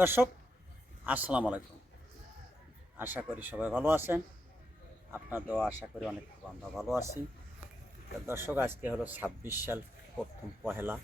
দর্শক আসসালামু আলাইকুম। আশা করি সবাই ভালো আছেন। আপনাদেরও আশা করি অনেক আমরা ভালো আছি। দর্শক আজকে হলো ২৬ সাল, প্রথম পহেলা।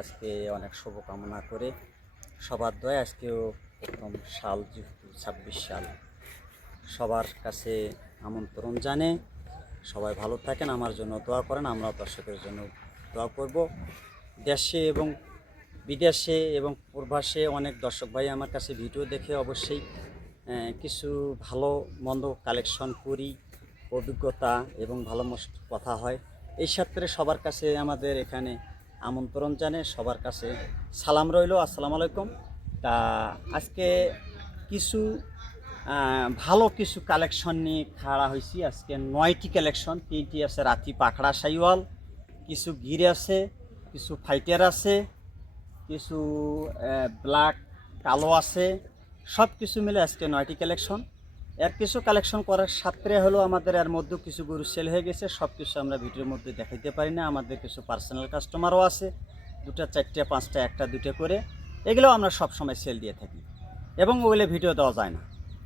আজকে অনেক শুভকামনা করে সবার দয় আজকেও প্রথম সাল, যেহেতু ২৬ সাল, সবার কাছে আমন্ত্রণ জানে। সবাই ভালো থাকেন, আমার জন্য দোয়া করেন, আমরাও দর্শকের জন্য দোয়া করব। দেশে এবং বিদেশে এবং প্রবাসে অনেক দর্শক ভাই আমার কাছে ভিডিও দেখে অবশ্যই কিছু ভালো মন্দ কালেকশন করি, অভিজ্ঞতা এবং ভালো কথা হয়। এই ক্ষেত্রে সবার কাছে আমাদের এখানে আমন্ত্রণ জানে, সবার কাছে সালাম রইল, আসসালামু আলাইকুম। তা আজকে কিছু ভালো কিছু কালেকশন নিয়ে খাড়া হয়েছি। আজকে ৯টি কালেকশন, 3টি আছে রাতি পাখড়া সাইওয়াল, কিছু গির আছে, কিছু ফাইটার আছে, কিছু ব্ল্যাক কালো আছে, সব কিছু মিলে আজকে ৯টি কালেকশন। এর কিছু কালেকশন করার সাথে হলো আমাদের এর মধ্যেও কিছু গরু সেল হয়ে গেছে। সব কিছু আমরা ভিডিওর মধ্যে দেখাইতে পারি না। আমাদের কিছু পার্সোনাল কাস্টমারও আছে, 2টা 4টে 5টা 1টা 2টে করে। এগুলো আমরা সব সময় সেল দিয়ে থাকি এবং ওগুলো ভিডিও দেওয়া যায় না,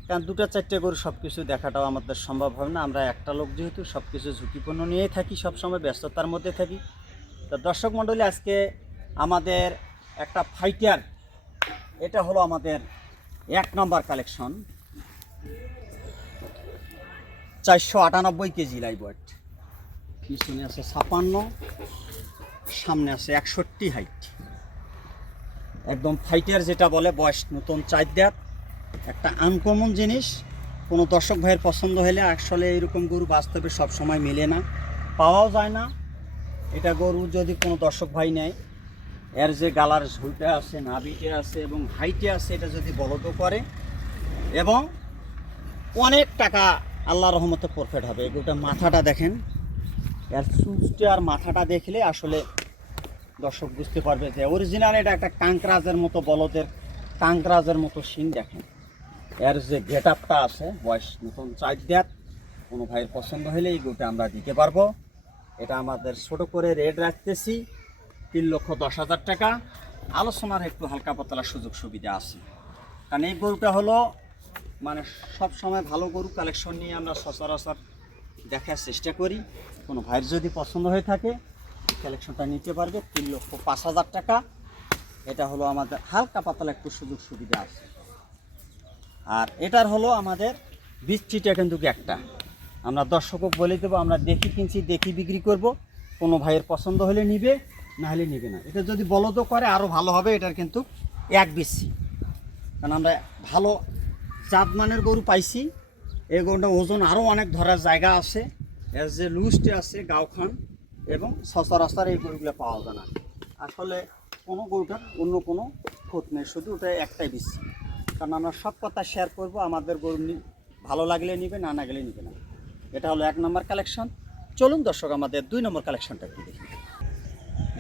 কারণ 2টা 4টে গরু সব কিছু দেখাটাও আমাদের সম্ভব হয় না। আমরা একটা লোক যেহেতু সব কিছু ঝুঁকিপূর্ণ নিয়েই থাকি, সব সময় ব্যস্ততার মধ্যে থাকি। তো দর্শক মণ্ডলী, আজকে আমাদের একটা ফাইটার, এটা হলো আমাদের 1 নম্বর কালেকশন। 498 কেজি লাইভ ওয়েট, পিছনে আছে 56, সামনে আছে 61 হাইট। একদম ফাইটার যেটা বলে, বয়স নতুন 4 দাঁত, একটা আনকমন জিনিস। কোনো দর্শক ভাইয়ের পছন্দ হলে, আসলে এরকম গরু বাস্তবে সব সময় মেলে না, পাওয়াও যায় না। এটা গরু যদি কোনো দর্শক ভাই নেয়, এর যে গালার ঝুলটা আছে, নাভিতে আছে এবং হাইটে আছে, এটা যদি বলদ করে এবং অনেক টাকা আল্লাহ রহমতে প্রফিট হবে। এগুলোটা মাথাটা দেখেন, এর চুচটা আর মাথাটা দেখলে আসলে দর্শক বুঝতে পারবে যে অরিজিনাল এটা একটা কাঙ্করাজের মতো, বলদের কাঙ্করাজের মতো শিং। দেখেন এর যে গেট আপটা আছে, বয়স নতুন 4 দাঁত। কোনো ভাইয়ের পছন্দ হলে এই গরুটা আমরা দিতে পারবো। এটা আমাদের ছোট করে রেট রাখতেছি 3,10,000 টাকা। আলোচনার একটু হালকা পাতলা সুযোগ সুবিধা আছে, কারণ এই গরুটা হলো মানে সব সময় ভালো গরু কালেকশন নিয়ে আমরা সচরাচর দেখার চেষ্টা করি। কোনো ভাইয়ের যদি পছন্দ হয়ে থাকে কালেকশনটা নিতে পারবে 3,05,000 টাকা। এটা হলো আমাদের হালকা পাতলা একটু সুযোগ সুবিধা আছে। আর এটার হলো আমাদের বৃষ্টিটা কিন্তু একটা আমরা দর্শকক বলে দেবো, আমরা দেখি কিনছি, দেখি বিক্রি করব। কোনো ভাইয়ের পছন্দ হলে নিবে, না হলে নিবে না। এটা যদি বলদও করে আরও ভালো হবে। এটার কিন্তু এক বেশি, কারণ আমরা ভালো জাতমানের গরু পাইছি। এই গরুটা ওজন আরও অনেক ধরার জায়গা আছে, এর যে লুজটে আছে গাওখান এবং সচরাচর এই গরুগুলো পাওয়া যায় না। আসলে কোনো গরুটার অন্য কোনো খুঁত নেই, শুধু ওটা একটাই বেশি। কারণ আমরা সব কথা শেয়ার করব, আমাদের গরু ভালো লাগলে নিবে, না গেলে নিবে না। এটা হলো 1 নম্বর কালেকশন। চলুন দর্শক আমাদের 2 নম্বর কালেকশনটা একটু দেখি।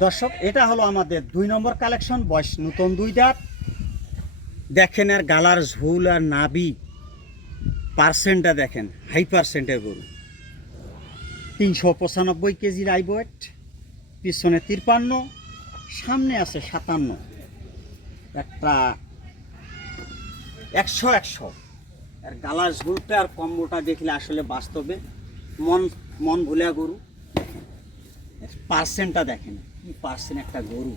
দর্শক এটা হলো আমাদের 2 নম্বর কালেকশন, বয়স নতুন 2 দাঁত। দেখেন এর গালার ঝুল আর নাভি পার্সেন্টটা দেখেন, হাই পার্সেন্টের গরু। 395 কেজি লাইভ ওয়েট, পিছনে 53, সামনে আছে 57। একটা 100 এর গালার ঝুলটা আর কম্বোটা দেখলে আসলে বাস্তবে মন ভুলিয়া গরু। পার্সেন্টটা দেখেন কি পার্সেন্ট একটা গরু,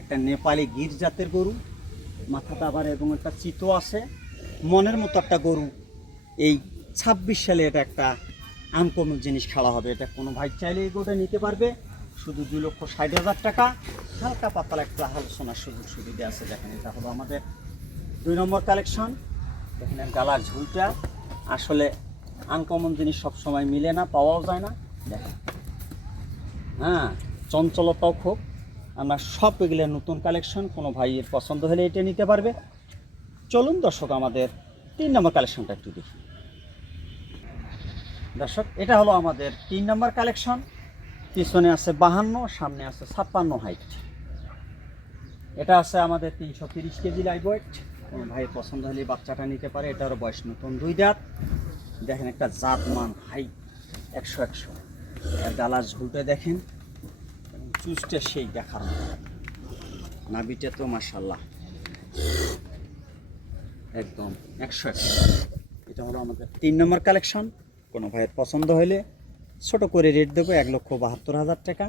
একটা নেপালি গির জাতের গরু। মাথাটা আবার এবং একটা চিতো আছে, মনের মতো একটা গরু। এই 26 সালে এটা একটা আনকমন জিনিস খাওয়া হবে। এটা কোনো ভাই চাইলে এই গরুটা নিতে পারবে, শুধু 2,60,000 টাকা। হালকা পাতলা একটা আলোচনার সুযোগ সুবিধা আছে। দেখেন এটা হলো আমাদের 2 নম্বর কালেকশন। দেখেন গালার ঝুলটা আসলে আনকমন জিনিস সব সময় মিলে না, পাওয়াও যায় না। দেখেন হ্যাঁ, চঞ্চলতাও খুব। আমরা সব এগুলো নতুন কালেকশন, কোনো ভাইয়ের পছন্দ হলে এটা নিতে পারবে। চলুন দর্শক আমাদের 3 নম্বর কালেকশনটা একটু দেখি। দর্শক এটা হলো আমাদের 3 নম্বর কালেকশন। পিছনে আছে 52, সামনে আছে 56 হাইট। এটা আছে আমাদের 330 কেজি লাইভ ওয়েট। কোনো ভাইয়ের পছন্দ হলে বাচ্চাটা নিতে পারে। এটারও বয়স নতুন 2 দাঁত। দেখেন একটা জাতমান হাইট 100 এর গালার ঝুলটা দেখেন, চুজটা সেই দেখার মতো। নাভিটা তো মাশাআল্লাহ একদম 100। এটা হলো আমাদের 3 নম্বর কালেকশন। কোনো ভাইয়ের পছন্দ হলে ছোট করে রেট দেবো 1,72,000 টাকা।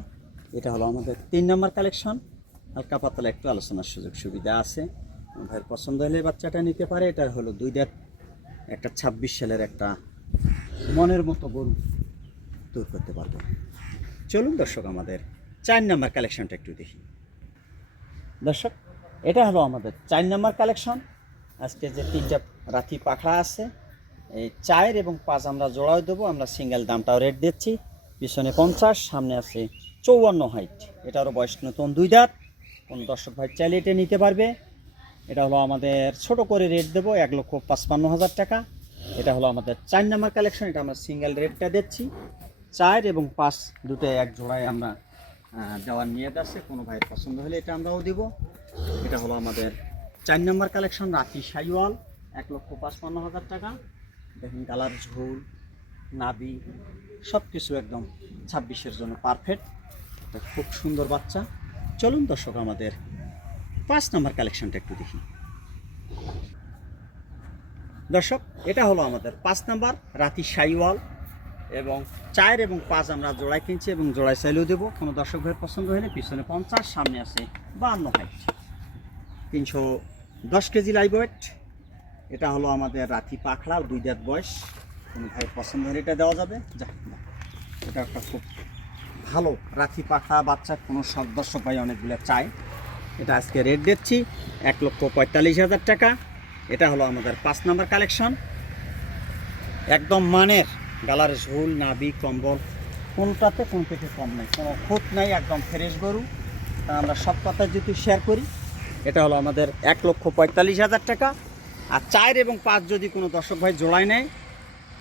এটা হলো আমাদের 3 নম্বর কালেকশন। হালকা পাতলা একটু আলোচনার সুযোগ সুবিধা আছে, কোনো ভাইয়ের পছন্দ হলে বাচ্চাটা নিতে পারে। এটা হলো 2 দাঁত, একটা 26 সালের একটা মনের মতো গরু তৈরি করতে পারবো। চলুন দর্শক আমাদের 4 নম্বর কালেকশনটা একটু দেখি। দর্শক, এটা হলো আমাদের 4 নম্বর কালেকশন। আজকে যে 3টা রাতি পাখা আছে, এই 4 এবং 5 আমরা জোড়াও দেবো। আমরা সিঙ্গেল দামটাও রেট দিচ্ছি। পিছনে 50, সামনে আছে 54 হাইট। এটারও বয়স নতুন 2 দাঁত। কোন দর্শক ভাই চাইলে এটা নিতে পারবে। এটা হলো আমাদের ছোট করে রেট দেবো 1,55,000 টাকা। এটা হলো আমাদের 4 নম্বর কালেকশন। এটা আমরা সিঙ্গেল রেটটা দিচ্ছি। 4 এবং 5 দুটোই এক জোড়ায় আমরা দেওয়ার নিয়ত আছে। কোনো ভাইয়ের পছন্দ হলে এটা আমরাও দিব। এটা হলো আমাদের 4 নম্বর কালেকশন, রাতি শাইওয়াল, 1,55,000 টাকা। দেখুন কালার, ঝোল, নাভি সব কিছু একদম 26-এর জন্য পারফেক্ট। এটা খুব সুন্দর বাচ্চা। চলুন দর্শক আমাদের 5 নম্বর কালেকশনটা একটু দেখি। দর্শক, এটা হলো আমাদের 5 নম্বর, রাতি শাইওয়াল এবং 4 এবং 5 আমরা জোড়ায় কিনছি এবং জোড়ায় চাইলেও দেবো। কোনো দর্শক ভাইয়ের পছন্দ হলে পিছনে 50, সামনে আছে 52 হাইট, 310 কেজি লাইভ ওয়েট। এটা হলো আমাদের রাতি পাখড়া, 2 দাঁত বয়স। কোনো ভাইয়ের পছন্দ হলে এটা দেওয়া যাবে। এটা একটা খুব ভালো রাতি পাখা বাচ্চা, কোনো সব দর্শক ভাই অনেকগুলো চায়। এটা আজকে রেট দিচ্ছি 1,45,000 টাকা। এটা হলো আমাদের 5 নম্বর কালেকশন। একদম মানের গালার, ঝোল, নাভি, কম্বল কোনটাতে কোন পেটে কম নেই, কোনো খুঁত নাই, একদম ফ্রেশ গরু। তা আমরা সব কথা যদি শেয়ার করি, এটা হলো আমাদের 1,45,000 টাকা। আর 4 এবং 5 যদি কোনো দর্শক ভাই জোড়ায় নেয়,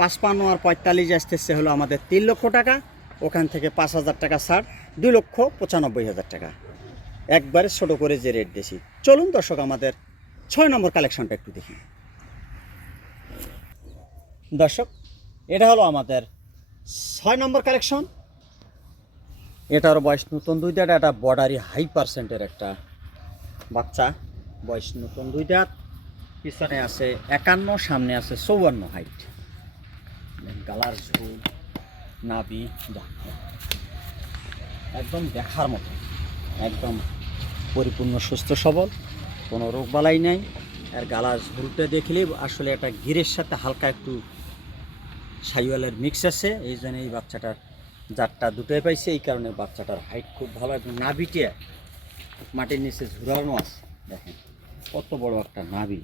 55 আর 45 আসতেছে হলো আমাদের 3 লক্ষ টাকা। ওখান থেকে 5,000 টাকা ছাড়, 2,95,000 টাকা। একবারে ছোট করে যে রেট দিয়েছি। চলুন দর্শক আমাদের 6 নম্বর কালেকশনটা একটু দেখি। দর্শক, এটা হলো আমাদের 6 নম্বর কালেকশন। এটার বয়স নতুন 2 দাঁত। এটা বর্ডারি হাই পার্সেন্টের একটা বাচ্চা, বয়স নতুন 2 দাঁত। পিছনে আছে 51, সামনে আছে 54 হাইট। গালার, ঝোল, নাভি একদম দেখার মতো, একদম পরিপূর্ণ সুস্থ সবল, কোনো রোগবালাই নাই। আর গালার ঝোলটা দেখলে আসলে একটা গিরের সাথে হালকা একটু শাইওয়ালের মিক্স আছে। এই জন্য এই বাচ্চাটার জাতটা দুটোই পাইছে, এই কারণে বাচ্চাটার হাইট খুব ভালো এবং নাভিটা মাটির নিচে ঝুরানো আছে। দেখেন কত বড় একটা নাভি।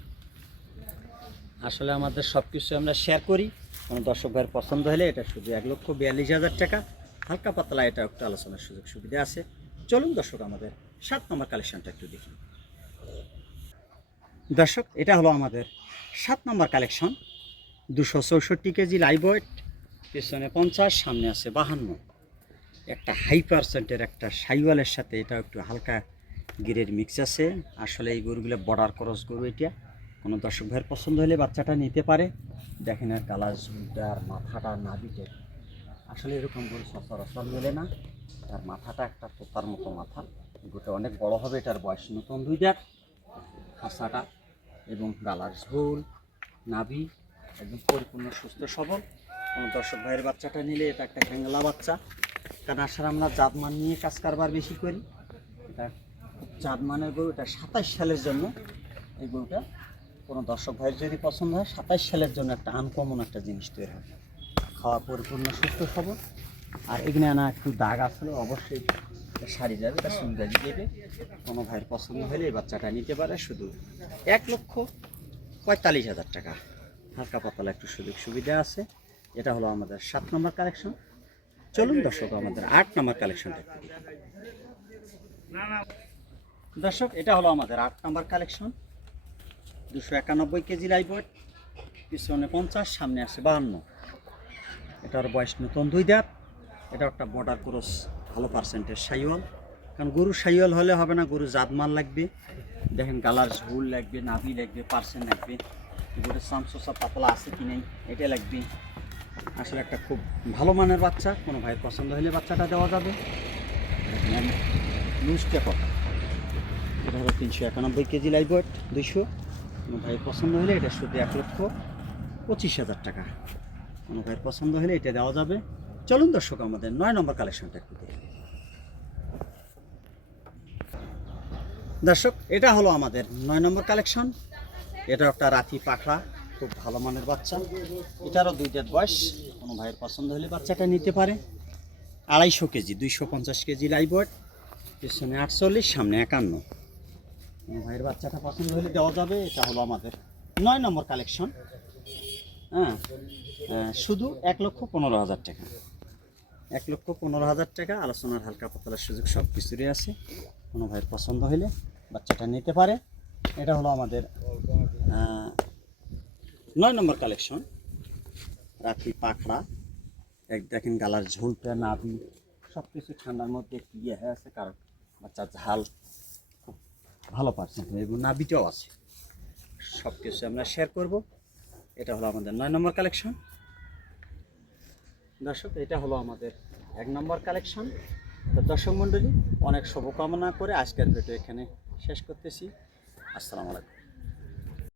আসলে আমাদের সব কিছু আমরা শেয়ার করি। কোনো দর্শক ভাইয়ের পছন্দ হলে এটা শুধু 1,42,000 টাকা। হালকা পাতলা এটা একটু আলোচনার সুযোগ সুবিধা আছে। চলুন দর্শক আমাদের 7 নম্বর কালেকশনটা একটু দেখি। দর্শক, এটা হলো আমাদের 7 নম্বর কালেকশন। 264 KG live weight. পেছনে 50, সামনে আছে 52। একটা হাই পার্সেন্টের একটা শাইওয়ালের সাথে এটা একটু হালকা গিরের মিক্স আছে। আসলে এই গরুগুলো বর্ডার ক্রস গরু। এটা কোনো দর্শক ভাইয়ের পছন্দ হলে বাচ্চাটা নিতে পারে। দেখেন আর কালার, ঝুলটা, আর মাথাটা, নাভিটা আসলে এরকম গরু সচরাচর মেলে না। তার মাথাটা একটা পোতার মতো মাথা, গরুটা অনেক বড় হবে। এটার বয়স নতুন 2 দাঁত। খাঁচাটা এবং গালার, ঝোল, নাভি একদম পরিপূর্ণ সুস্থ সবল। কোনো দর্শক ভাইয়ের বাচ্চাটা নিলে এটা একটা ঘ্যাংলা বাচ্চা। কারণ আসলে আমরা জাতমান নিয়ে কাজ কারবার বেশি করি। এটা জাতমানের গরু। এটা 27 সালের জন্য এই গরুটা। কোনো দর্শক ভাইয়ের যদি পছন্দ হয়, 27 সালের জন্য একটা আনকমন একটা জিনিস তৈরি হবে। খাওয়া পরিপূর্ণ সুস্থ সবল। আর এখানে আনা একটু দাগ আসলে অবশ্যই সারি যাবে, এটা সুবিধা দেবে। কোনো ভাইয়ের পছন্দ হলে এই বাচ্চাটা নিতে পারে। শুধু 1,45,000 টাকা। হালকা পাতলা একটু সুযোগ সুবিধা আছে। এটা হলো আমাদের 7 নম্বর কালেকশন। চলুন দর্শক আমাদের 8 নম্বর কালেকশনটা। দর্শক, এটা হলো আমাদের 8 নম্বর কালেকশন। 291 KG live weight. পিছনে 50, সামনে আছে 52। এটার বয়স নতুন 2 দাঁত। এটা একটা বর্ডার ক্রস ভালো পার্সেন্টের শাইওয়াল। কারণ গরু শাইওয়াল হলে হবে না, গরু জাতমাল লাগবে। দেখেন গালার, ঝোল লাগবে, নাভি লাগবে, পার্সেন্ট লাগবে। গরুর সামসোসা পাতলা আছে কি নেই এটা লাগবে। আসলে একটা খুব ভালো মানের বাচ্চা। কোনো ভাইয়ের পছন্দ হলে বাচ্চাটা দেওয়া যাবে। লুজটা কত? এটা হলো 391 কেজি লাইভ ওয়েট। 200 কোনো ভাইয়ের পছন্দ হলে এটা শুধু 1,25,000 টাকা। কোনো ভাইয়ের পছন্দ হলে এটা দেওয়া যাবে। চলুন দর্শক আমাদের 9 নম্বর কালেকশনটা একটু দেখি। দর্শক এটা হলো আমাদের 9 নম্বর কালেকশন। এটা একটা রাতি পাখড়া, খুব ভালো মানের বাচ্চা। এটারও 2 দাঁত বয়স। কোনো ভাইয়ের পছন্দ হলে বাচ্চাটা নিতে পারে। 250 কেজি, 250 কেজি লাইভ ওয়েট, পিছনে 48, সামনে 51। কোনো ভাইয়ের বাচ্চাটা পছন্দ হলে দেওয়া যাবে। এটা হলো আমাদের 9 নম্বর কালেকশন। হ্যাঁ, শুধু 1,15,000 টাকা। 1,15,000 টাকা, আলোচনার হালকা পাতলার সুযোগ সব কিছুরই আছে। কোনো ভাইয়ের পছন্দ হলে বাচ্চাটা নিতে পারে। এটা হলো আমাদের 9 নম্বর কালেকশন। রাখি পাখড়া, দেখেন গালার ঝোলটা, নাভি সব কিছু ঠান্ডার মধ্যে একটু ইয়ে হয়ে আছে, কারণ বাচ্চার ঝাল খুব ভালো পারছেন এবং নাভিটাও আছে। সব কিছু আমরা শেয়ার করব। এটা হলো আমাদের 9 নম্বর কালেকশন। দর্শক এটা হলো আমাদের 1 নম্বর কালেকশন। তো দর্শক মণ্ডলী, অনেক শুভকামনা করে আজকের ভিডিও এখানে শেষ করতেছি। আসসালামু আলাইকুম।